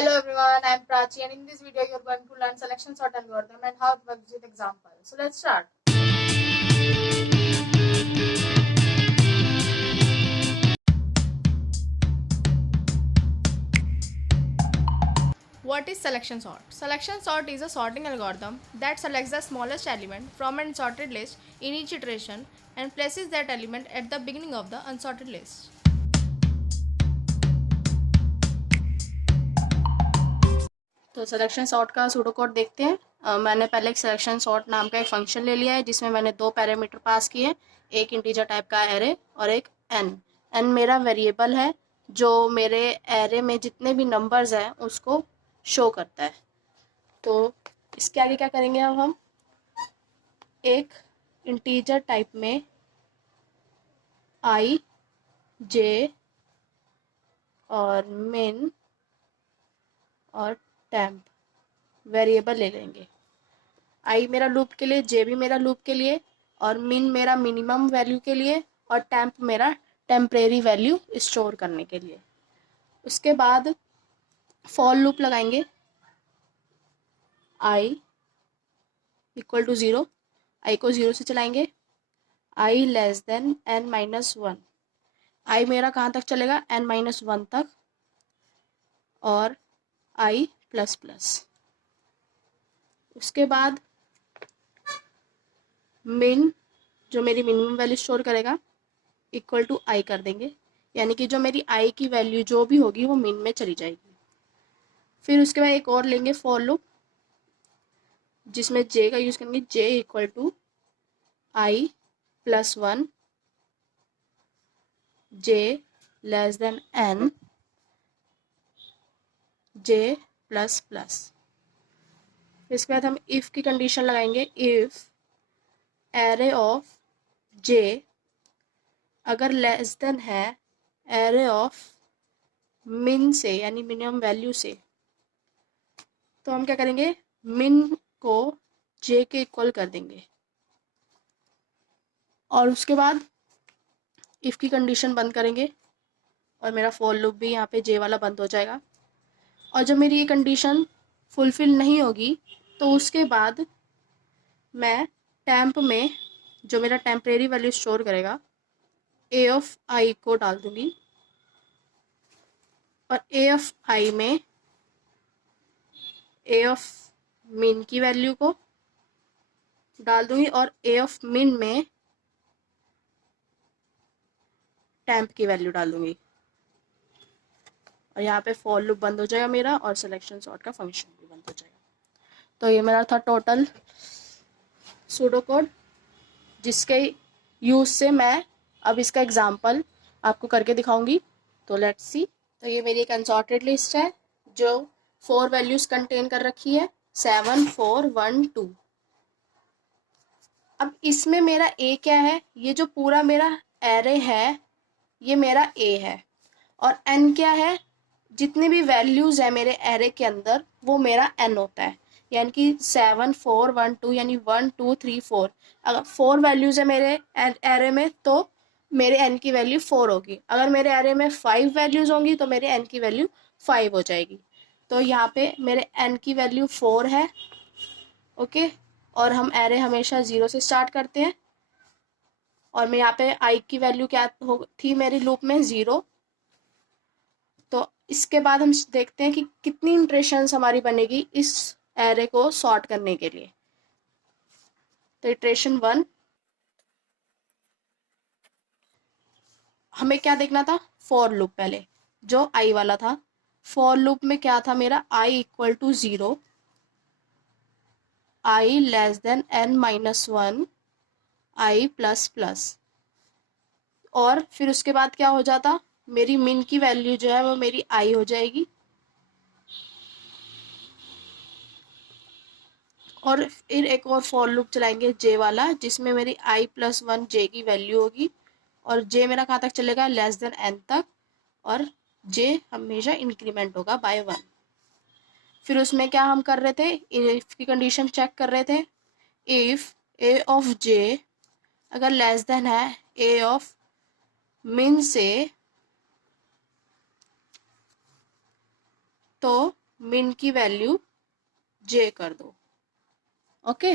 Hello everyone, I am Prachi and in this video you are going to learn selection sort algorithm and how it works with example. So let's start. What is selection sort? Selection sort is a sorting algorithm that selects the smallest element from an unsorted list in each iteration and places that element at the beginning of the unsorted list. तो selection sort का pseudo code देखते हैं। मैंने पहले एक selection sort नाम का एक फंक्शन ले लिया है जिसमें मैंने दो पैरामीटर पास किए, एक इंटीजर टाइप का एरे और एक एन मेरा वेरिएबल है जो मेरे एरे में जितने भी नंबर्स हैं उसको शो करता है। तो इसके आगे क्या करेंगे, अब हम एक इंटीजर टाइप में आई जे और मिन और टेम्प वेरिएबल ले लेंगे। आई मेरा लूप के लिए, जे भी मेरा लूप के लिए और मिन मेरा मिनिमम वैल्यू के लिए और टेम्प मेरा टेम्परेरी वैल्यू स्टोर करने के लिए। उसके बाद फॉर लूप लगाएंगे आई इक्वल टू 0, आई को 0 से चलाएंगे, आई लेस देन एन माइनस 1, आई मेरा कहाँ तक चलेगा एन माइनस 1 तक और आई प्लस प्लस। उसके बाद मिन जो मेरी मिनिमम वैल्यू स्टोर करेगा इक्वल टू आई कर देंगे, यानी कि जो मेरी आई की वैल्यू जो भी होगी वो मिन में चली जाएगी। फिर उसके बाद एक और लेंगे फॉर लूप जिसमें जे का यूज करेंगे, J equal to I plus 1, J less than N, J plus plus. इसके बाद हम इफ की कंडीशन लगाएंगे, इफ एरे ऑफ जे अगर लेस देन है एरे ऑफ मिन से यानी मिनिमम वैल्यू से, तो हम क्या करेंगे मिन को जे के इक्वल कर देंगे और उसके बाद इफ की कंडीशन बंद करेंगे और मेरा फॉर लूप भी यहाँ पे जे वाला बंद हो जाएगा। और जब मेरी ये कंडीशन फुलफिल नहीं होगी तो उसके बाद मैं टेम्प में जो मेरा टेम्परेरी वैल्यू स्टोर करेगा ए ऑफ आई को डाल दूंगी और ए ऑफ आई में ए ऑफ मिन की वैल्यू को डाल दूंगी और ए ऑफ मिन में टेम्प की वैल्यू डाल दूंगी और यहाँ पे फॉर लूप बंद हो जाएगा मेरा और सिलेक्शन सॉर्ट का फंक्शन भी बंद हो जाएगा। तो ये मेरा था टोटल सूडो कोड जिसके यूज से मैं अब इसका एग्जांपल आपको करके दिखाऊंगी। तो लेट्स सी। तो ये मेरी एक अनसॉर्टेड लिस्ट है जो 4 वैल्यूज कंटेन कर रखी है, 7 4 1 2। अब इसमें मेरा ए क्या है, ये जो पूरा मेरा एरे है ये मेरा ए है और एन क्या है, जितने भी वैल्यूज है मेरे एरे के अंदर वो मेरा एन होता है, यानी कि 7 4 1 2 यानी 1 2 3 4। अगर 4 वैल्यूज है मेरे एरे में तो मेरे एन की वैल्यू 4 होगी। अगर मेरे एरे में 5 वैल्यूज होंगी तो मेरे एन की वैल्यू 5 हो जाएगी। तो यहाँ पे मेरे एन की वैल्यू 4 है, ओके। और हम एरे हमेशा 0 से स्टार्ट करते हैं और मैं यहाँ पे आई की वैल्यू क्या थी मेरी लूप में 0। तो इसके बाद हम देखते हैं कि कितनी इटरेशंस हमारी बनेगी इस एरे को सॉर्ट करने के लिए। तो इटरेशन 1 हमें क्या देखना था, फॉर लूप पहले जो आई वाला था। फॉर लूप में क्या था मेरा, I equal to 0, I less than N minus 1, I plus plus. और फिर उसके बाद क्या हो जाता, मेरी मिन की वैल्यू जो है वो मेरी आई हो जाएगी और फिर एक और फॉर लूप चलाएंगे जे वाला जिसमें मेरी आई प्लस 1 जे की वैल्यू होगी और जे मेरा कहाँ तक चलेगा लेस देन एन तक और जे हमेशा इंक्रीमेंट होगा बाय 1। फिर उसमें क्या हम कर रहे थे, इफ की कंडीशन चेक कर रहे थे। इफ ए ऑफ जे अगर लेस देन है ए ऑफ मिन से तो मिन की वैल्यू जे कर दो। ओके,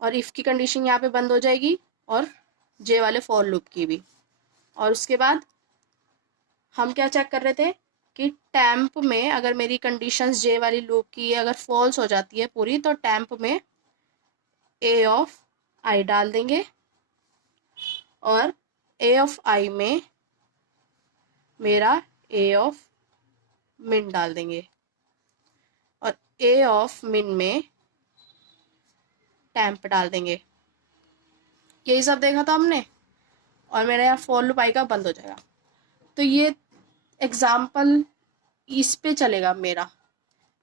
और इफ की कंडीशन यहाँ पे बंद हो जाएगी और जे वाले फॉर लूप की भी। और उसके बाद हम क्या चेक कर रहे थे कि टैम्प में अगर मेरी कंडीशंस जे वाली लूप की अगर फॉल्स हो जाती है पूरी, तो टैम्प में ए ऑफ आई डाल देंगे और ए ऑफ आई में मेरा ए ऑफ मिन डाल देंगे और ए ऑफ मिन में टैम्प डाल देंगे। यही सब देखा था हमने और मेरा यहाँ फॉर लूप आएगा, बंद हो जाएगा। तो ये एग्जाम्पल इस पे चलेगा मेरा।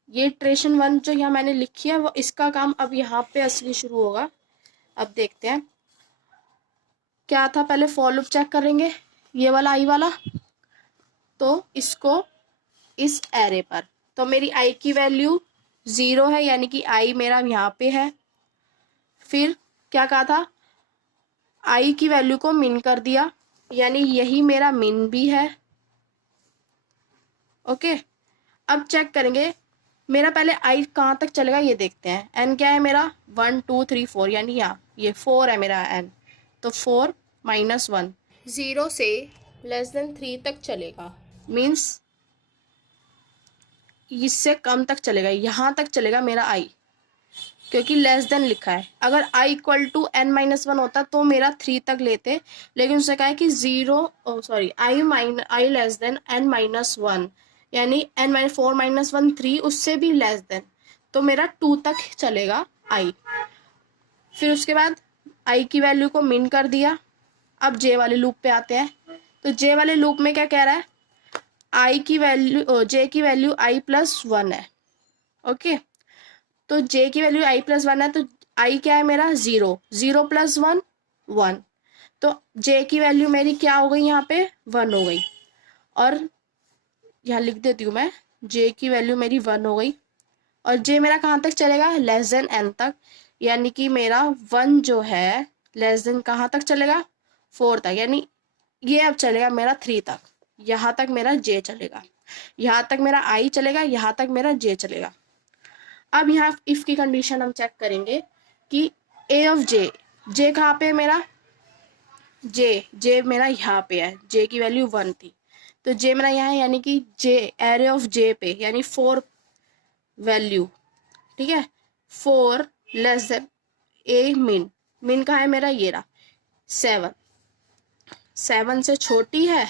ये इटरेशन 1 जो यहाँ मैंने लिखी है वो इसका काम अब यहाँ पे असली शुरू होगा। अब देखते हैं क्या था। पहले फॉर लूप चेक करेंगे, ये वाला आई वाला, तो इसको इस एरे पर, तो मेरी आई की वैल्यू 0 है यानी कि आई मेरा यहाँ पे है। फिर क्या कहा था, आई की वैल्यू को मिन कर दिया यानी यही मेरा मिन भी है। ओके, अब चेक करेंगे मेरा पहले आई कहाँ तक चलेगा ये देखते हैं। एन क्या है मेरा 1 2 3 4 यानी यहाँ ये 4 है मेरा एन, तो 4 माइनस 1 0 से <3 तक चलेगा, मीन्स इससे कम तक चलेगा, यहाँ तक चलेगा मेरा आई क्योंकि लेस देन लिखा है। अगर i equal to n minus 1 होता तो मेरा 3 तक लेते, लेकिन उसने कहा है कि आई लेस देन n माइनस 1 यानी n माइनस 4 माइनस 1 3 उससे भी लेस देन, तो मेरा 2 तक चलेगा i। फिर उसके बाद i की वैल्यू को मिन कर दिया। अब j वाले लूप पे आते हैं, तो j वाले लूप में क्या कह रहा है, j की वैल्यू i प्लस 1 है। ओके, तो j की वैल्यू i प्लस 1 है, तो i क्या है मेरा 0, 0 प्लस 1 1, तो j की वैल्यू मेरी क्या हो गई यहाँ पे 1 हो गई। और यहाँ लिख देती हूँ मैं, j की वैल्यू मेरी 1 हो गई और j मेरा कहाँ तक चलेगा, लेस देन n तक, यानी कि मेरा 1 जो है लेस देन कहाँ तक चलेगा 4 तक, यानी ये अब चलेगा मेरा 3 तक। यहाँ तक मेरा j चलेगा, यहाँ तक मेरा i चलेगा, यहाँ तक मेरा j चलेगा। अब यहाँ इफ की कंडीशन हम चेक करेंगे कि ए ऑफ जे, जे कहाँ पे है मेरा, जे मेरा यहाँ पे है, जे की वैल्यू 1 थी, तो जे मेरा यहाँ है यानी कि जे एरे ऑफ जे पे यानी 4 वैल्यू, ठीक है, 4 लेस देन ए मिन, मिन कहाँ है मेरा ये रहा 7 से छोटी है,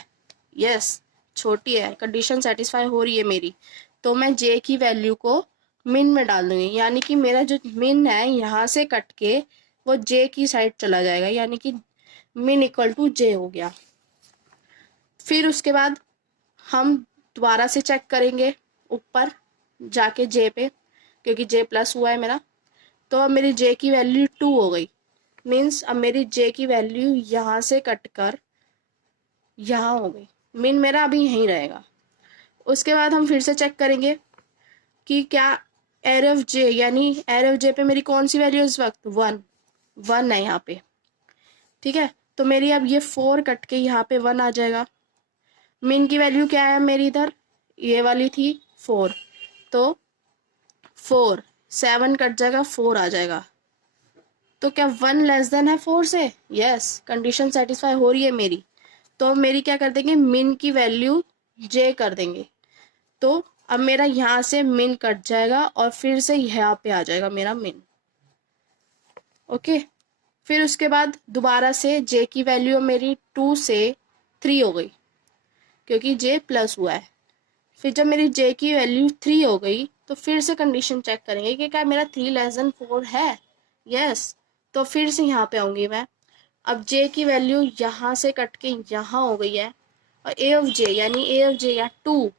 यस छोटी है, कंडीशन सेटिस्फाई हो रही है मेरी, तो मैं जे की वैल्यू को मिन में डाल दूंगी, यानी कि मेरा जो मिन है यहाँ से कट के वो जे की साइड चला जाएगा, यानी कि मिन इक्वल टू जे हो गया। फिर उसके बाद हम दोबारा से चेक करेंगे ऊपर जाके जे पे, क्योंकि जे प्लस हुआ है मेरा, तो अब मेरी जे की वैल्यू 2 हो गई, मीन्स अब मेरी जे की वैल्यू यहाँ से कट कर यहाँ हो गई, मिन मेरा अभी यहीं रहेगा। उसके बाद हम फिर से चेक करेंगे कि क्या एरे ऑफ जे, यानी एरे ऑफ जे पे मेरी कौन सी वैल्यू इस वक्त 1 है यहाँ पे, ठीक है, तो मेरी अब ये 4 कट के यहाँ पे 1 आ जाएगा। मिन की वैल्यू क्या है मेरी इधर, ये वाली थी 4, तो 4 7 कट जाएगा 4 आ जाएगा, तो क्या 1 लेस देन है 4 से, यस कंडीशन सेटिस्फाई हो रही है मेरी, तो मेरी क्या कर देंगे मिन की वैल्यू जे कर देंगे, तो अब मेरा यहाँ से मिन कट जाएगा और फिर से यहाँ पे आ जाएगा मेरा मिन। ओके, फिर उसके बाद दोबारा से जे की वैल्यू मेरी 2 से 3 हो गई क्योंकि जे प्लस हुआ है। फिर जब मेरी जे की वैल्यू 3 हो गई तो फिर से कंडीशन चेक करेंगे कि क्या मेरा 3 लेस देन 4 है, यस, तो फिर से यहाँ पे आऊँगी मैं। अब जे की वैल्यू यहाँ से कट के यहाँ हो गई है और ए ऑफ जे यानी ए ऑफ जे या 2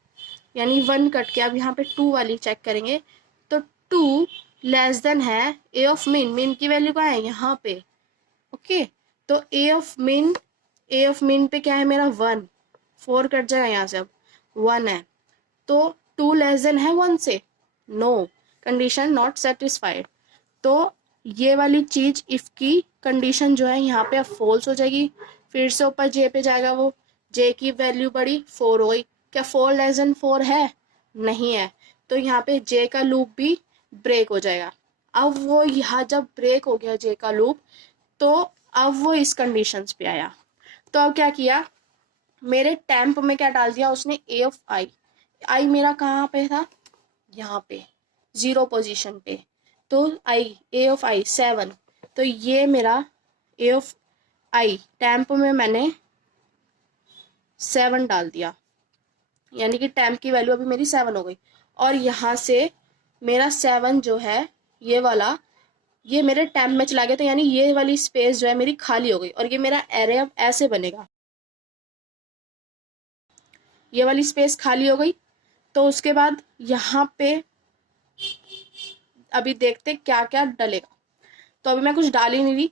यानी 1 कट के अब यहाँ पे 2 वाली चेक करेंगे, तो 2 लेस देन है ए ऑफ मिन, मिन की वैल्यू क्या है यहाँ पे, ओके, तो ए ऑफ मिन पे क्या है मेरा 1, 4 कट जाएगा यहाँ से, अब 1 है, तो 2 लेस देन है 1 से, नो, कंडीशन नॉट सेटिस्फाइड, तो ये वाली चीज इफ की कंडीशन जो है यहाँ पे अब फॉल्स हो जाएगी। फिर से ऊपर जे पे जाएगा, वो जे की वैल्यू बढ़ी 4 हो गई, क्या 4 लेस देन 4 है, नहीं है, तो यहाँ पे जे का लूप भी ब्रेक हो जाएगा। अब वो यहाँ जब ब्रेक हो गया जे का लूप, तो अब वो इस कंडीशंस पे आया। तो अब क्या किया, मेरे टेम्प में क्या डाल दिया उसने, ए ऑफ आई। आई मेरा कहाँ पे था, यहाँ पे 0 पोजीशन पे। तो आई, ए ऑफ आई 7, तो ये मेरा ए ऑफ आई टेम्प में मैंने 7 डाल दिया, यानी कि टेम्प की वैल्यू अभी मेरी 7 हो गई। और यहाँ से मेरा 7 जो है ये वाला, ये मेरे टेम्प में चला गया, तो यानी ये वाली स्पेस जो है मेरी खाली हो गई, और ये मेरा एरे अब ऐसे बनेगा, ये वाली स्पेस खाली हो गई। तो उसके बाद यहाँ पे अभी देखते क्या क्या डलेगा। तो अभी मैं कुछ डाल ही नहीं रही,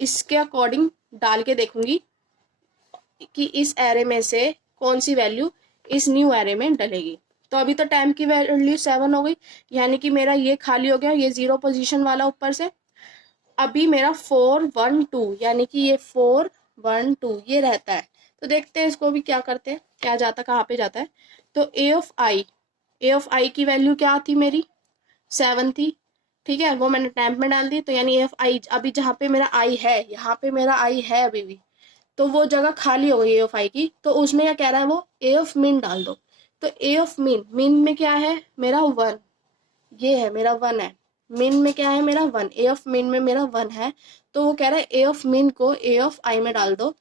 इसके अकॉर्डिंग डाल के देखूंगी कि इस एरे में से कौन सी वैल्यू इस न्यू एरे में डलेगी। तो अभी तो टाइम की वैल्यू 7 हो गई, यानी कि मेरा ये खाली हो गया, ये 0 पोजीशन वाला ऊपर से। अभी मेरा 4 1 2, यानी कि ये 4 1 2 ये रहता है। तो देखते हैं इसको भी क्या करते हैं, क्या जाता कहाँ पे जाता है। तो ए ऑफ आई की वैल्यू क्या थी मेरी, 7 थी, ठीक है, वो मैंने टैम्प में डाल दी। तो यानी ए ऑफ आई अभी जहाँ पे मेरा आई है, यहाँ पे मेरा आई है अभी भी, तो वो जगह खाली हो गई ए ऑफ आई की। तो उसमें क्या कह रहा है वो, ए ऑफ मिन डाल दो। तो ए ऑफ मिन, मिन में क्या है मेरा 1, ये है मेरा 1 है। मिन में क्या है मेरा 1, ए ऑफ मिन में मेरा 1 है। तो वो कह रहा है ए ऑफ मिन को ए ऑफ आई में डाल दो।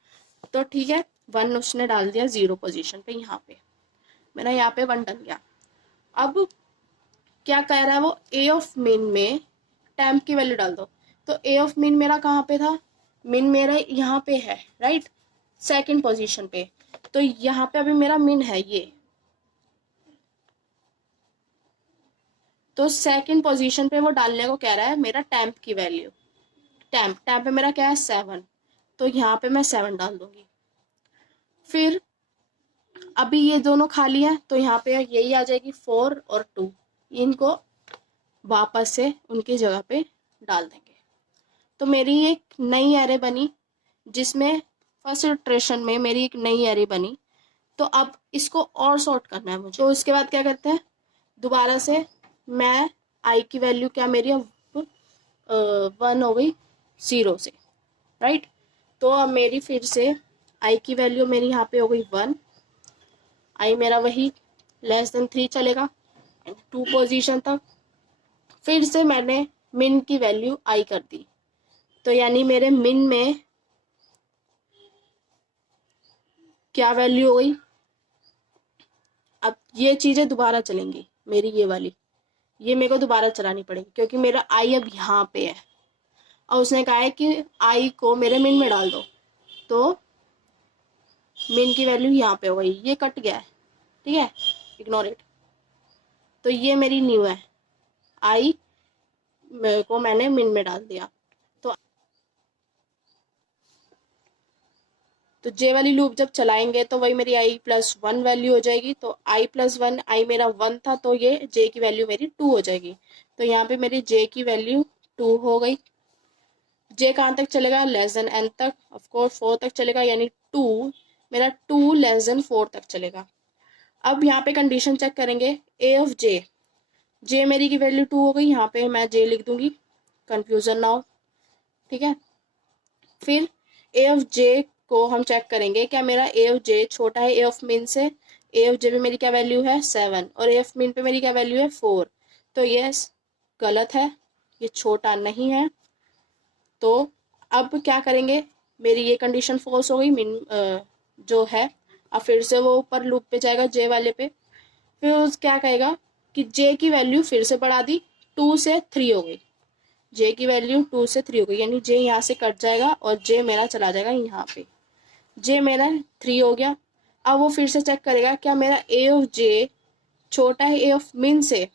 तो ठीक है, 1 उसने डाल दिया 0 पोजीशन पे, यहाँ पे मेरा यहाँ पे 1 डल गया। अब क्या कह रहा है वो, ए ऑफ मिन में टेम्प की वैल्यू डाल दो। तो ए ऑफ मिन मेरा कहाँ पे था, मिन मेरा यहाँ पे है, राइट, सेकंड पोजीशन पे। तो यहाँ पे अभी मेरा मिन है ये, तो सेकंड पोजीशन पे वो डालने को कह रहा है मेरा टेम्प की वैल्यू। टेम्प टेम्प पे मेरा क्या है 7, तो यहाँ पे मैं 7 डाल दूंगी। फिर अभी ये दोनों खाली हैं, तो यहाँ पे यही आ जाएगी 4 और 2, इनको वापस से उनकी जगह पे डाल देंगे। तो मेरी एक नई एरे बनी, जिसमें फर्स्ट इटरेशन में मेरी एक नई एरे बनी। तो अब इसको और सॉर्ट करना है मुझे। तो इसके बाद क्या करते हैं, दोबारा से मैं आई की वैल्यू क्या मेरी अब 1 हो गई 0 से, राइट। तो अब मेरी फिर से आई की वैल्यू मेरी यहाँ पे हो गई 1, आई मेरा वही <3 चलेगा 2 पोजीशन तक। फिर से मैंने मिन की वैल्यू आई कर दी, तो यानी मेरे मिन में क्या वैल्यू हो गई। अब ये चीजें दोबारा चलेंगी मेरी, ये वाली ये मेरे को दोबारा चलानी पड़ेगी, क्योंकि मेरा आई अब यहाँ पे है, और उसने कहा है कि आई को मेरे मिन में डाल दो। तो मिन की वैल्यू यहाँ पे हो गई, ये कट गया है, ठीक है, इग्नोर इट। तो ये मेरी न्यू है, आई को मैंने मिन में डाल दिया। तो जे वाली लूप जब चलाएंगे तो वही मेरी आई प्लस 1 वैल्यू हो जाएगी। तो आई प्लस 1, आई मेरा 1 था, तो ये जे की वैल्यू मेरी 2 हो जाएगी। तो यहाँ पे मेरी जे की वैल्यू 2 हो गई। जे कहाँ तक चलेगा, लेस देन एन तक, ऑफकोर्स 4 तक चलेगा, यानी 2 मेरा 2 लेस देन 4 तक चलेगा। अब यहाँ पे कंडीशन चेक करेंगे, ए ऑफ जे, जे मेरी की वैल्यू 2 हो गई, यहाँ पे मैं जे लिख दूंगी, कंफ्यूजन ना हो, ठीक है। फिर ए ऑफ जे को हम चेक करेंगे, क्या मेरा ए ऑफ जे छोटा है ए ऑफ मिन से। ए ऑफ जे पे मेरी क्या वैल्यू है 7, और ए ऑफ मिन पे मेरी क्या वैल्यू है 4। तो यस, गलत है, ये छोटा नहीं है। तो अब क्या करेंगे, मेरी ये कंडीशन फॉल्स हो गई, मिन जो है। अब फिर से वो ऊपर लूप पे जाएगा जे वाले पे, फिर उस क्या कहेगा कि जे की वैल्यू फिर से बढ़ा दी, 2 से 3 हो गई, जे की वैल्यू 2 से 3 हो गई, यानी जे यहाँ से कट जाएगा और जे मेरा चला जाएगा यहाँ पे, जे मेरा 3 हो गया। अब वो फिर से चेक करेगा क्या मेरा ए ऑफ जे छोटा है ए ऑफ मिन से।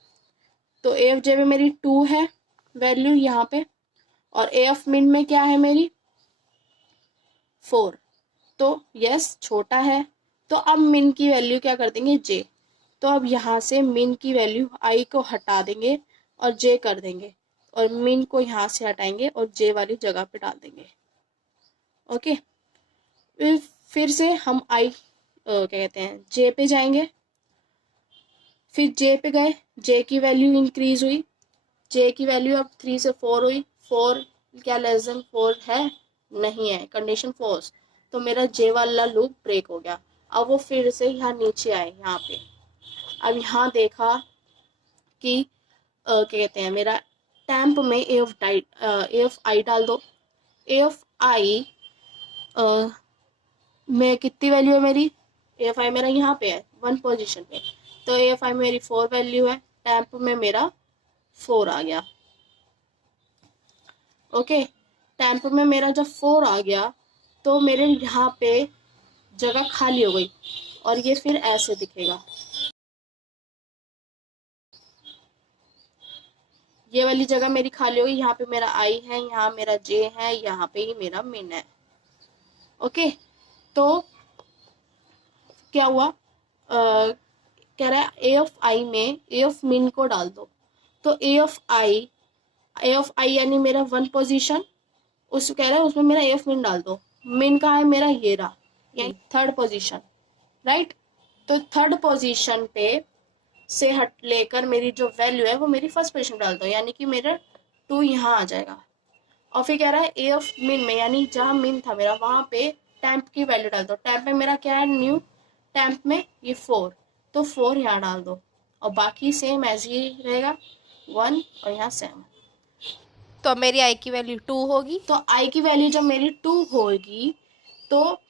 तो ए ऑफ जे में मेरी 2 है वैल्यू यहाँ पे, और ए ऑफ मिन में क्या है मेरी 4। तो यस, छोटा है। तो अब मिन की वैल्यू क्या कर देंगे जे। तो अब यहाँ से मिन की वैल्यू आई को हटा देंगे और जे कर देंगे, और मिन को यहाँ से हटाएंगे और जे वाली जगह पे डाल देंगे। ओके, फिर से हम आई क्या कहते हैं जे पे जाएंगे। फिर जे पे गए, जे की वैल्यू इंक्रीज हुई, जे की वैल्यू अब 3 से 4 हुई, 4 क्या लेस देन 4 है, नहीं है, कंडीशन फॉल्स, तो मेरा जे वाला लूप ब्रेक हो गया। अब वो फिर से यहाँ नीचे आए यहाँ पे, अब यहाँ देखा कि क्या कहते हैं, मेरा टैंप में ए ऑफ आई डाल दो। ए ऑफ आई में कितनी वैल्यू है मेरी, ए ऑफ आई मेरा यहाँ पे है 1 पोजीशन पे, तो ए ऑफ आई में मेरी 4 वैल्यू है, टैंप में मेरा 4 आ गया। ओके, टैंप में मेरा जब 4 आ गया तो मेरे यहाँ पे जगह खाली हो गई, और ये फिर ऐसे दिखेगा, ये वाली जगह मेरी खाली होगी, यहाँ पे मेरा आई है, यहाँ मेरा जे है, यहाँ पे ही मेरा मिन है। ओके, तो क्या हुआ, कह रहा है ए ऑफ आई में ए ऑफ मिन को डाल दो, तो ए ऑफ आई यानी मेरा 1 पोजीशन, उस कह रहा है उसमें मेरा ए ऑफ मिन डाल दो। मिन कहाँ है मेरा, ये रहा, यानी 3rd पोजीशन, राइट। तो 3rd पोजीशन पे से हट लेकर मेरी जो वैल्यू है वो मेरी 1st पोजीशन डाल दो, यानी कि मेरा 2 यहाँ आ जाएगा। और फिर कह रहा है ए ऑफ मिन में, यानी जहाँ मिन था मेरा वहां पे टैंप की वैल्यू डाल दो। टैंप में मेरा क्या है, न्यू टैंप में ये 4, तो 4 यहाँ डाल दो, और बाकी सेम एज ही रहेगा 1, और यहाँ 7। तो अब मेरी आई की वैल्यू 2 होगी। तो आई की वैल्यू जब मेरी 2 होगी तो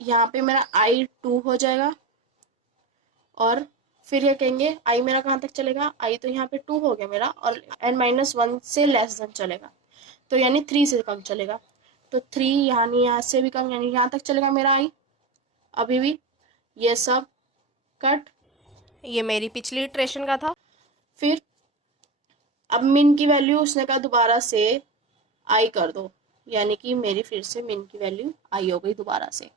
यहाँ पे मेरा आई 2 हो जाएगा, और फिर ये कहेंगे आई मेरा कहाँ तक चलेगा, आई तो यहाँ पे 2 हो गया मेरा, और n-1 से लेस देन चलेगा, तो यानी 3 से कम चलेगा, तो 3 यानी यहाँ से भी कम, यानी यहाँ तक चलेगा मेरा आई। अभी भी ये सब कट, ये मेरी पिछली इटरेशन का था। फिर अब मिन की वैल्यू उसने कहा दोबारा से आई कर दो, यानी कि मेरी फिर से मिन की वैल्यू आई हो गई दोबारा से।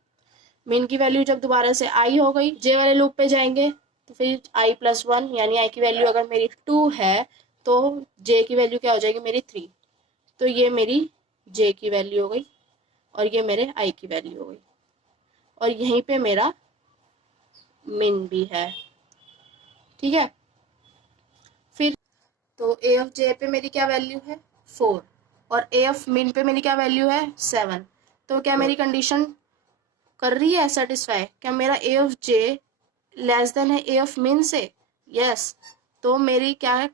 मिन की वैल्यू जब दोबारा से आई हो गई, जे वाले लूप पे जाएंगे, तो फिर आई प्लस 1, यानी आई की वैल्यू अगर मेरी 2 है तो जे की वैल्यू क्या हो जाएगी मेरी 3, तो ये मेरी जे की वैल्यू हो गई, और ये मेरे आई की वैल्यू हो गई, और यहीं पे मेरा मिन भी है, ठीक है। फिर तो ए ऑफ जे पे मेरी क्या वैल्यू है 4, और ए ऑफ मिन पे मेरी क्या वैल्यू है 7, तो क्या मेरी कंडीशन कर रही है सेटिस्फाई, क्या मेरा ए ऑफ जे लेस देन है ए ऑफ मिन से, यस, तो मेरी क्या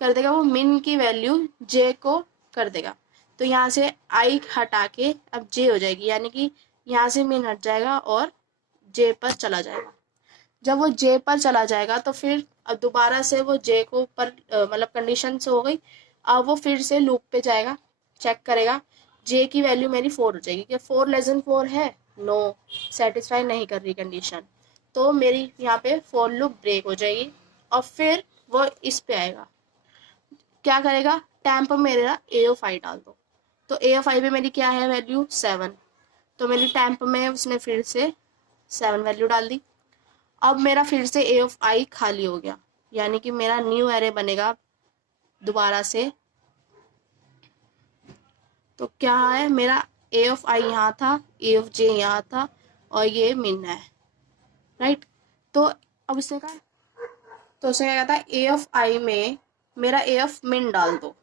कर देगा वो, मिन की वैल्यू जे को कर देगा, तो यहाँ से आई हटा के अब जे हो जाएगी, यानी कि यहाँ से मिन हट जाएगा और जे पर चला जाएगा। जब वो जे पर चला जाएगा तो फिर अब दोबारा से वो जे को पर मतलब कंडीशन से हो गई, अब वो फिर से लूप पे जाएगा, चेक करेगा, जे की वैल्यू मेरी 4 हो जाएगी, क्या 4 लेस देन 4 है, नो, सेटिस्फाई नहीं कर रही कंडीशन, तो मेरी यहाँ पे फॉर लूप ब्रेक हो जाएगी, और फिर वो इस पे आएगा, क्या करेगा, टैंप मेरा ए ऑफ आई डाल दो, तो ए ऑफ आई पे मेरी क्या है वैल्यू 7, तो मेरी टैंप में उसने फिर से 7 वैल्यू डाल दी। अब मेरा फिर से ए ऑफ आई खाली हो गया, यानी कि मेरा न्यू एरे बनेगा दोबारा से, तो क्या है मेरा ए ऑफ आई यहाँ था, ए ऑफ जे यहाँ था, और ये मिन है, राइट। तो अब उसने कहा, तो उसने क्या कहता है, ए ऑफ आई में मेरा ए ऑफ मिन डाल दो,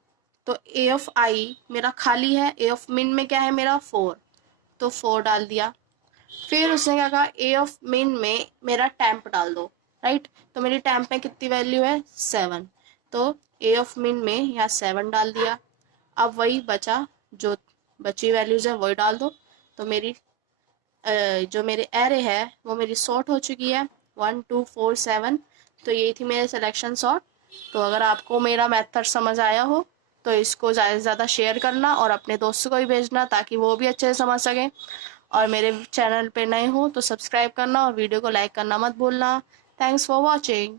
तो ए ऑफ आई मेरा खाली है, ए ऑफ मिन में क्या है मेरा 4, तो 4 डाल दिया। फिर उसने क्या कहा, ए ऑफ मिन में मेरा टैंप डाल दो, राइट, तो मेरी टैंप में कितनी वैल्यू है 7, तो ए ऑफ मिन में यहाँ 7 डाल दिया। अब वही बचा, जो बची वैल्यूज है वही डाल दो, तो मेरी जो मेरे एरे है वो मेरी सॉर्ट हो चुकी है 1 2 4 7, तो यही थी मेरे सिलेक्शन सॉर्ट। तो अगर आपको मेरा मेथड समझ आया हो तो इसको ज़्यादा से ज़्यादा शेयर करना और अपने दोस्तों को भी भेजना, ताकि वो भी अच्छे से समझ सकें, और मेरे चैनल पे नए हो तो सब्सक्राइब करना और वीडियो को लाइक करना मत भूलना। Thanks for watching.